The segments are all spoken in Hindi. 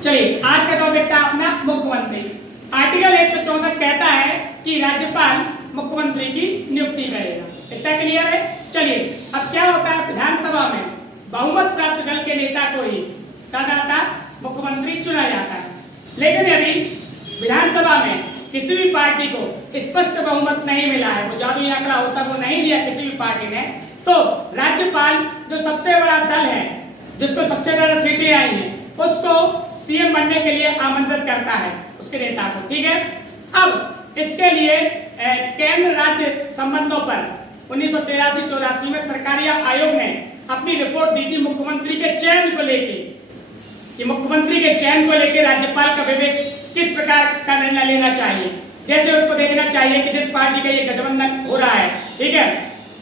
चलिए, आज का टॉपिक था अपना मुख्यमंत्री। आर्टिकल 164 कहता है कि राज्यपाल मुख्यमंत्री की नियुक्ति करेगा। इतना क्लियर है। चलिए, अब क्या होता है, विधानसभा में बहुमत प्राप्त दल के नेता को ही साधारणतः मुख्यमंत्री चुना जाता है। लेकिन यदि विधानसभा में किसी भी पार्टी को स्पष्ट बहुमत नहीं मिला है, वो जादुई आंकड़ा होता वो नहीं दिया किसी भी पार्टी ने, तो राज्यपाल जो सबसे बड़ा दल है, जिसको सबसे ज्यादा सीटें आई हैं, उसको सीएम बनने के लिए आमंत्रित करता है उसके नेता को। ठीक है। अब इसके लिए केंद्र राज्य संबंधों पर 1983-84 में सरकारी आयोग ने अपनी रिपोर्ट दी थी मुख्यमंत्री के चयन को लेके, कि मुख्यमंत्री के चयन को लेकर राज्यपाल का विवेक किस प्रकार का निर्णय लेना चाहिए। जैसे उसको देखना चाहिए कि जिस पार्टी का ये गठबंधन हो रहा है, ठीक है,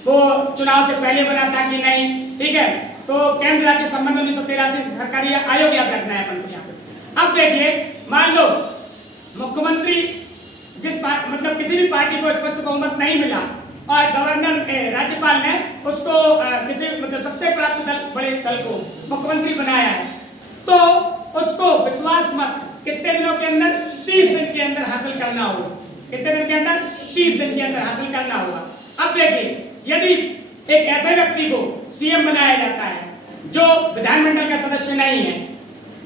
वो चुनाव से पहले बना था कि नहीं। ठीक है, तो केंद्र राज्य संबंध 1983 सरकारी आयोग याद रखना है अपन को यहाँ पे। अब देखिए, मान लो मुख्यमंत्री मतलब किसी भी पार्टी को स्पष्ट बहुमत नहीं मिला और गवर्नर राज्यपाल ने उसको किसी मतलब सबसे प्राप्त दल बड़े दल को मुख्यमंत्री बनाया है, तो उसको विश्वास मत कितने दिनों के अंदर, 30 दिन के अंदर हासिल करना होगा। कितने दिन के अंदर? 30 दिन के अंदर हासिल करना होगा। अब देखिए, यदि एक ऐसे व्यक्ति को सीएम बनाया जाता है जो विधानमंडल का सदस्य नहीं है,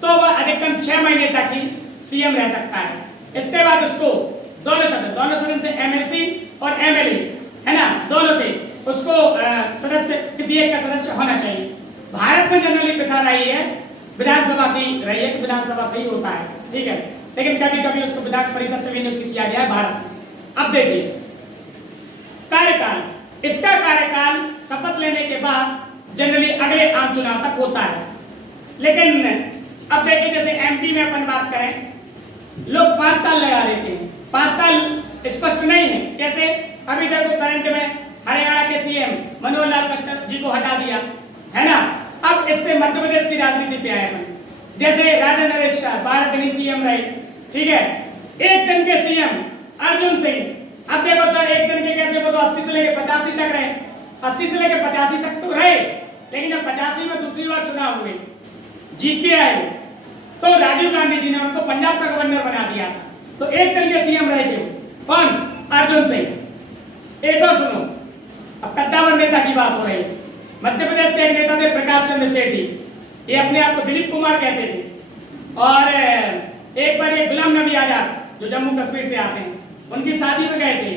तो वह अधिकतम 6 महीने तक ही सीएम रह सकता है। इसके बाद उसको दोनों सदन से एमएलसी और एमएलए, है ना, दोनों से उसको सदस्य किसी एक का सदस्य होना चाहिए। भारत में जनरली प्रथा रही है विधानसभा की रही है कि विधानसभा से ही होता है, ठीक है, लेकिन कभी कभी उसको विधान परिषद से भी नियुक्त किया गया है भारत में। अब देखिए कार्यकाल, इसका कार्यकाल शपथ लेने के बाद जनरली अगले आम चुनाव तक होता है। लेकिन अब देखिए, जैसे एमपी में अपन बात करें, लोग 5 साल लगा लेते हैं। 5 साल स्पष्ट नहीं है। कैसे? अभी देखो करंट में हरियाणा के सीएम मनोहर लाल खट्टर जी को हटा दिया, है ना। अब इससे मध्य प्रदेश की राजनीति पे आए अपन, जैसे राजा नरेश शाह 12 दिन सीएम रहे, ठीक है। एक दिन के सीएम अर्जुन सिंह, अब देखो सर, एक दिन के कैसे, वो तो 80 से लेकर 85 तक रहे, 80 से लेकर 85 तक तो रहे, लेकिन अब 85 में दूसरी बार चुनाव हुए, जीत के आए, तो राजीव गांधी जी ने उनको पंजाब का गवर्नर बना दिया था। तो एक दिन के सीएम रहे थे। कौन? अर्जुन सिंह। एक और सुनो, अब कद्दावर नेता की बात हो रही है। मध्य प्रदेश के एक नेता थे प्रकाश चंद्र सेठी, ये अपने आप को दिलीप कुमार कहते थे। और एक बार ये गुलाम नबी आजाद जो जम्मू कश्मीर से आते हैं, उनकी शादी में गए थे,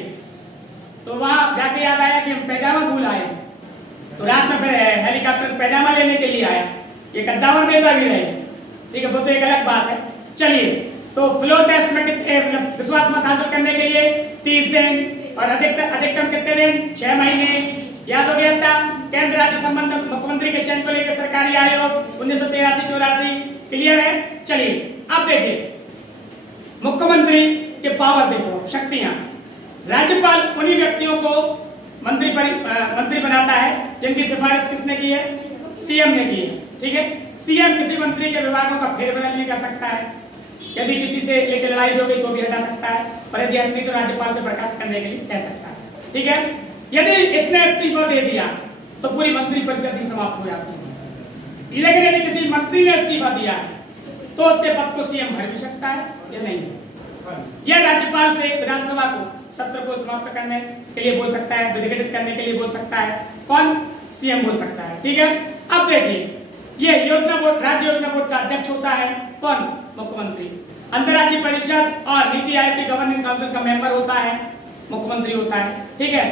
तो वहां जाके याद आया कि हम पैजामा भूल आए, तो रात में फिर हेलीकॉप्टर पैजामा लेने के लिए आया। ये कद्दावर नेता भी रहे, ठीक है, वो तो एक अलग बात है। चलिए, तो फ्लो टेस्ट में कितने मतलब विश्वास मत हासिल करने के लिए 30 दिन और अधिकतम कितने दिन? 6 महीने। याद हो गया था। केंद्र राज्य संबंध मुख्यमंत्री के चयन को लेकर सरकारी आयोग 1983-84 क्लियर है। चलिए, अब देखिए मुख्यमंत्री के पावर देखो, शक्तियां। राज्यपाल उन्हीं व्यक्तियों को मंत्री बनाता है जिनकी सिफारिश किसने की है? सीएम ने की है, ठीक है। सीएम किसी मंत्री के विभागों का फेरबदल भी कर सकता है, यदि किसी से लेकर लड़ाई हो गई तो भी हटा सकता है, और यदि अपनी तो राज्यपाल से बर्खास्त करने के लिए कह सकता है, ठीक है। यदि इसने इस्तीफा दे दिया तो पूरी मंत्रिपरिषद ही समाप्त हो जाती है। लेकिन यदि किसी मंत्री ने इस्तीफा दिया तो उसके पद को सीएम भर भी सकता है या नहीं। यह राज्यपाल से विधानसभा को सत्र को समाप्त करने के लिए बोल सकता है, विधिगत करने के लिए बोल सकता है। कौन? सीएम बोल सकता है, ठीक है। अब देखिए, ये योजना बोर्ड, राज्य योजना बोर्ड का अध्यक्ष होता है कौन? मुख्यमंत्री। अंतर्राज्यीय परिषद और नीति आयोग की गवर्निंग काउंसिल का मेंबर होता है, मुख्यमंत्री होता है, ठीक है।